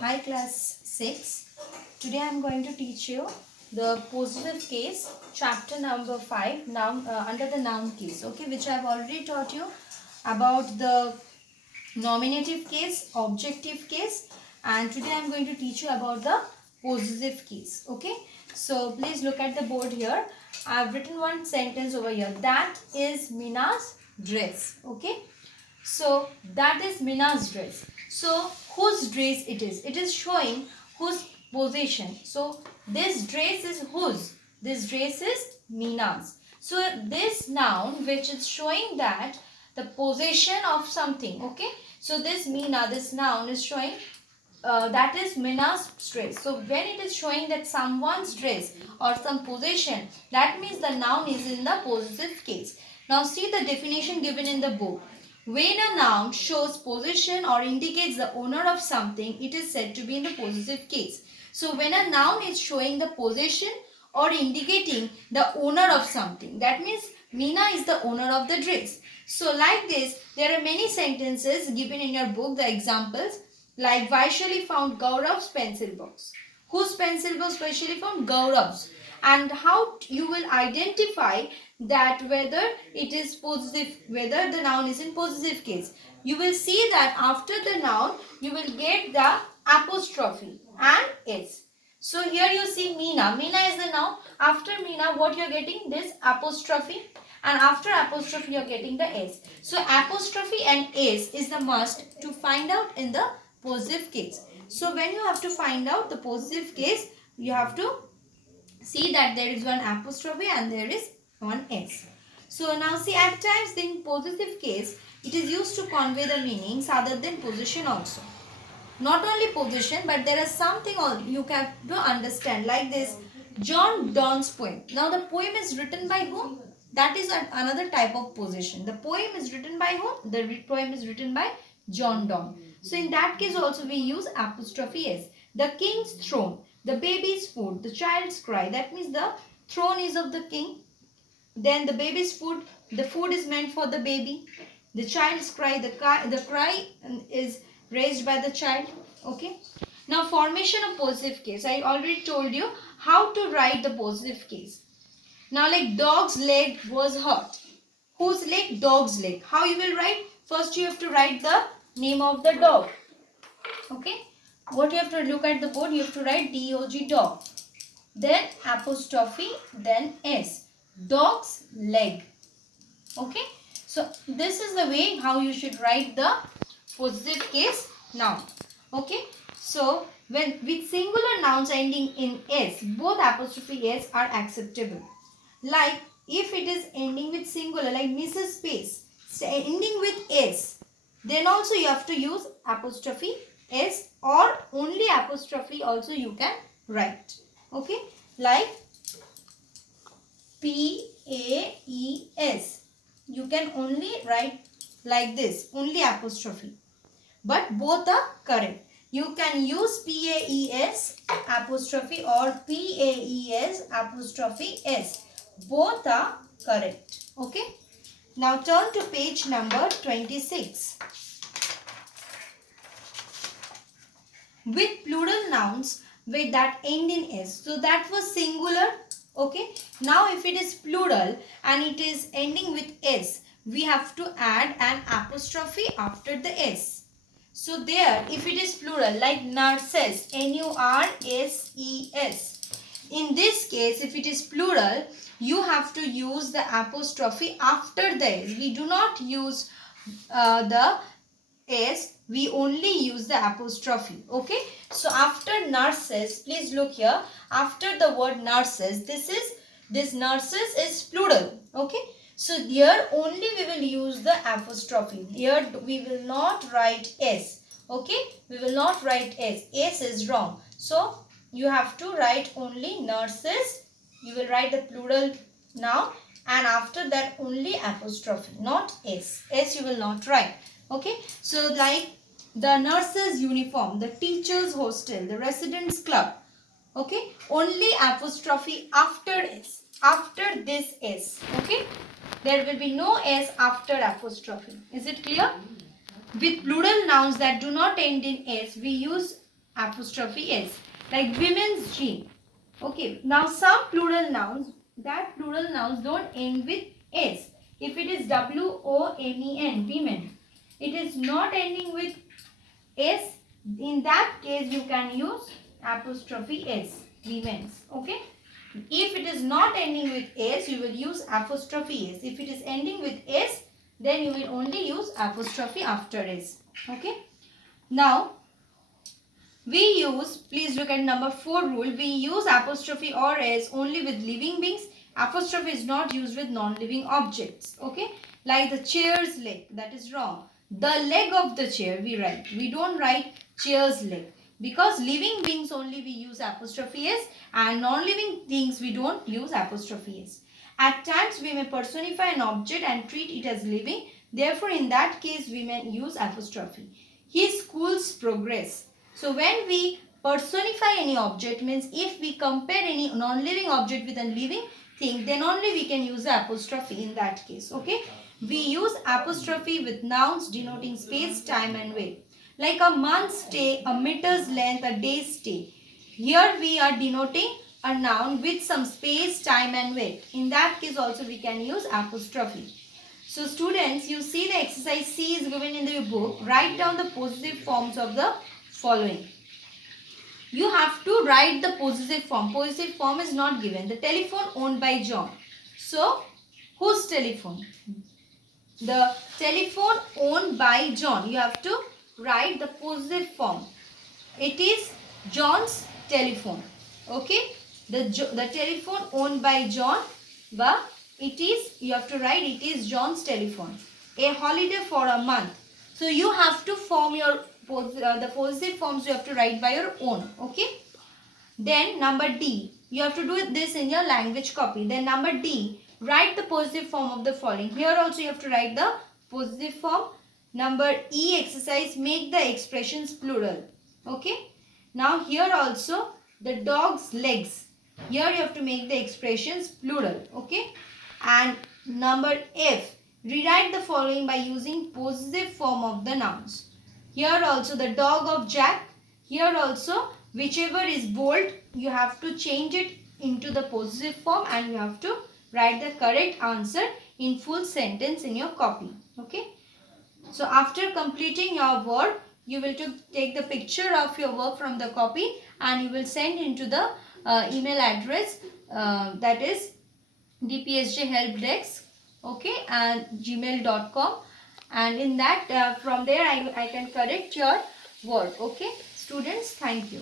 Hi class 6. Today I am going to teach you the possessive case, chapter number 5, noun, under the noun case, okay, which I have already taught you about the nominative case, objective case, and today I am going to teach you about the possessive case, okay. So please look at the board here. I have written one sentence over here. That is Mina's dress, okay. So that is Mina's dress. So whose dress it is? It is showing whose possession. So this dress is whose? This dress is Mina's. So this noun which is showing that the possession of something. Okay. So this Mina, this noun is showing that is Mina's dress. So when it is showing that someone's dress or some possession, that means the noun is in the possessive case. Now see the definition given in the book. When a noun shows possession or indicates the owner of something, it is said to be in the possessive case. So when a noun is showing the possession or indicating the owner of something, that means Mina is the owner of the dress. So like this, there are many sentences given in your book, the examples. Like Vaishali found Gaurav's pencil box. Whose pencil was Vaishali found? Gaurav's. And how you will identify that whether it is possessive, whether the noun is in possessive case. You will see that after the noun, you will get the apostrophe and s. So here you see Meena. Meena is the noun. After Meena, what you are getting? This apostrophe. And after apostrophe, you are getting the s. So apostrophe and s is the must to find out in the possessive case. So when you have to find out the possessive case, you have to see that there is one apostrophe and there is one s. So now see, at times in possessive case, it is used to convey the meanings other than possession also. Not only possession, but there is something you have to understand, like this John Donne's poem. Now the poem is written by whom? That is another type of possession. The poem is written by whom? The poem is written by John Donne. So in that case also we use apostrophe s. The king's throne, the baby's food, the child's cry. That means the throne is of the king. Then the baby's food, the food is meant for the baby. The child's cry, the cry is raised by the child. Okay. Now formation of possessive case. I already told you how to write the possessive case. Now like dog's leg was hurt. Whose leg? Dog's leg. How you will write? First you have to write the name of the dog. Okay. What you have to look at the board? You have to write D-O-G, dog. Then apostrophe, then S. Dog's leg. Okay. So this is the way how you should write the possessive case noun. Okay. So when with singular nouns ending in S, both apostrophe S are acceptable. Like if it is ending with singular, like Mrs. Space, ending with S, then also you have to use apostrophe S, or only apostrophe also you can write. Okay. Like P-A-E-S. You can only write like this, only apostrophe. But both are correct. You can use P-A-E-S apostrophe or P-A-E-S apostrophe S. Both are correct. Okay. Now turn to page number 26. With plural nouns with that end in S. So that was singular. Okay. Now if it is plural and it is ending with S, we have to add an apostrophe after the S. So there, if it is plural, like nurses, N-U-R-S-E-S. In this case, if it is plural, you have to use the apostrophe after the S. We do not use the S. We only use the apostrophe. Okay. So after nurses, please look here. After the word nurses, this nurses is plural. Okay. So here only we will use the apostrophe. Here we will not write S. Okay. We will not write S. S is wrong. So you have to write only nurses. You will write the plural noun and after that only apostrophe, not S. S you will not write. Okay. So like the nurses uniform, the teachers hostel, the residents club. Okay. Only apostrophe after S. After this S. Okay. There will be no S after apostrophe. Is it clear? with plural nouns that do not end in s, we use apostrophe s, like women's gym. Okay, now some plural nouns, that plural nouns don't end with s. If it is women, women, it is not ending with s. In that case, you can use apostrophe s, women's. Okay. If it is not ending with s, you will use apostrophe s. If it is ending with s, then you will only use apostrophe after s. Okay. Now, we use, please look at number 4 rule. We use apostrophe or s only with living beings. Apostrophe is not used with non-living objects. Okay. Like the chair's leg. That is wrong. The leg of the chair we write. We don't write chair's leg. Because living beings only we use apostrophe s, and non-living things we don't use apostrophe s. At times we may personify an object and treat it as living. Therefore, in that case we may use apostrophe. His school's progress. So when we personify any object, means if we compare any non-living object with a living thing, then only we can use the apostrophe in that case. Okay. We use apostrophe with nouns denoting space, time and weight. Like a month's stay, a meter's length, a day's stay. Here we are denoting a noun with some space, time and weight. In that case also we can use apostrophe. So students, you see the exercise C is given in the book. Write down the possessive forms of the following. You have to write the possessive form. Possessive form is not given. The telephone owned by John. So, whose telephone? The telephone owned by John. You have to write the possessive form. It is John's telephone. Okay. The telephone owned by John. But it is, you have to write it is John's telephone. A holiday for a month. So you have to form your the possessive forms you have to write by your own. Okay. Then number D. You have to do this in your language copy. Then number D. Write the possessive form of the following. Here also you have to write the possessive form. Number E exercise. Make the expressions plural. Okay. Now here also the dog's legs. Here you have to make the expressions plural. Okay. And number F. Rewrite the following by using possessive form of the nouns. Here also the dog of Jack. Here also whichever is bold, you have to change it into the possessive form and you have to write the correct answer in full sentence in your copy. Okay. So after completing your work, you will take the picture of your work from the copy and you will send into the email address that is dpsjhelpdesk, okay, and gmail.com, and in that from there I can correct your work. Okay students, thank you.